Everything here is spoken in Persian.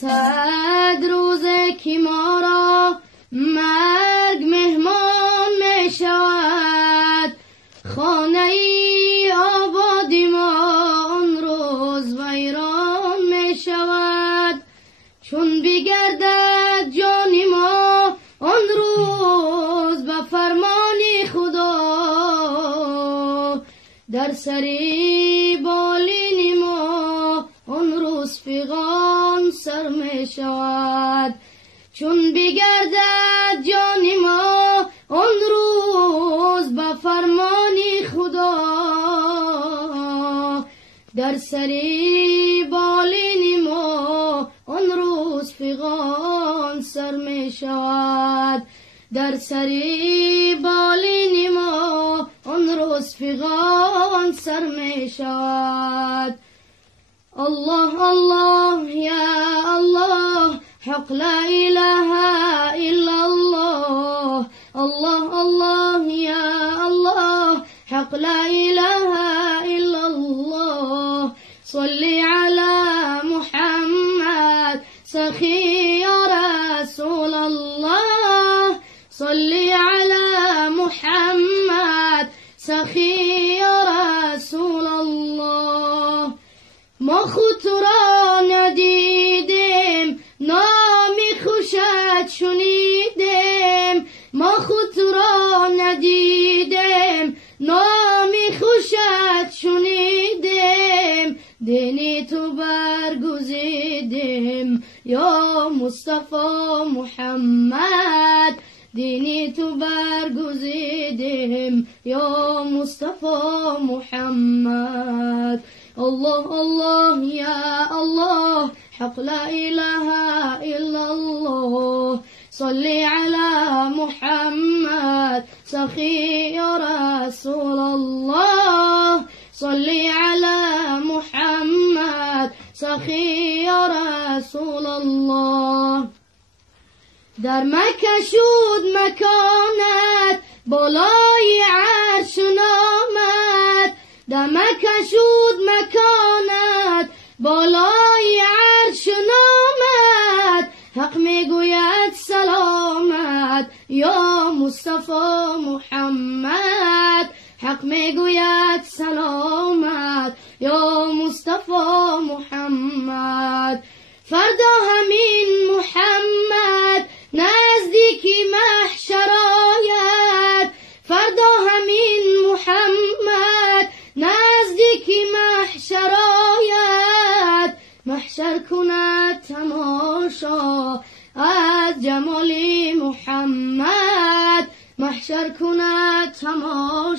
100 روزه که ما را مرگ مهمان می شود، خانه ای آبادی ما آن روز ویران می شود. چون بگردد جان ما آن روز به فرمان خدا، در سری بالین ما آن روز فغان سر می شود. چون بگردد جان ما آن روز به فرمان خدا، در سری بالین ما آن روز فغان سر می شود. در سری بالین ما آن روز فغان سر می شود. الله الله یا الله، حق لا اله الا الله. الله الله یا الله، حق لا اله الا الله. صلی علی محمد سخی یا رسول الله. صلی علی محمد سخی یا رسول الله. ما خود را ندیدیم، نامی خوشت شنیدیم. ما خود را ندیدیم، نامی خوشت شنیدیم. دینی تو برگزیدیم یا مصطفی محمد. دینی تو برگزیدیم یا مصطفی محمد. الله الله یا الله، حق لا اله الا الله. صلی علی محمد سخی یا رسول الله. صلی علی محمد سخی یا رسول الله. در مکه شد مکانت بالای عرش نامد. در مکه شد مکانت بالای عرش نامد. حق میگوید سلامت یا مصطفی محمد. حق میگوید سلامت یا مصطفی محمد. فردا همین محمد نزدیک محشر آید. فردا همین محمد نزدیک محشر آید. محشر کند تماشا از جمال محمد. محشر کند تماشا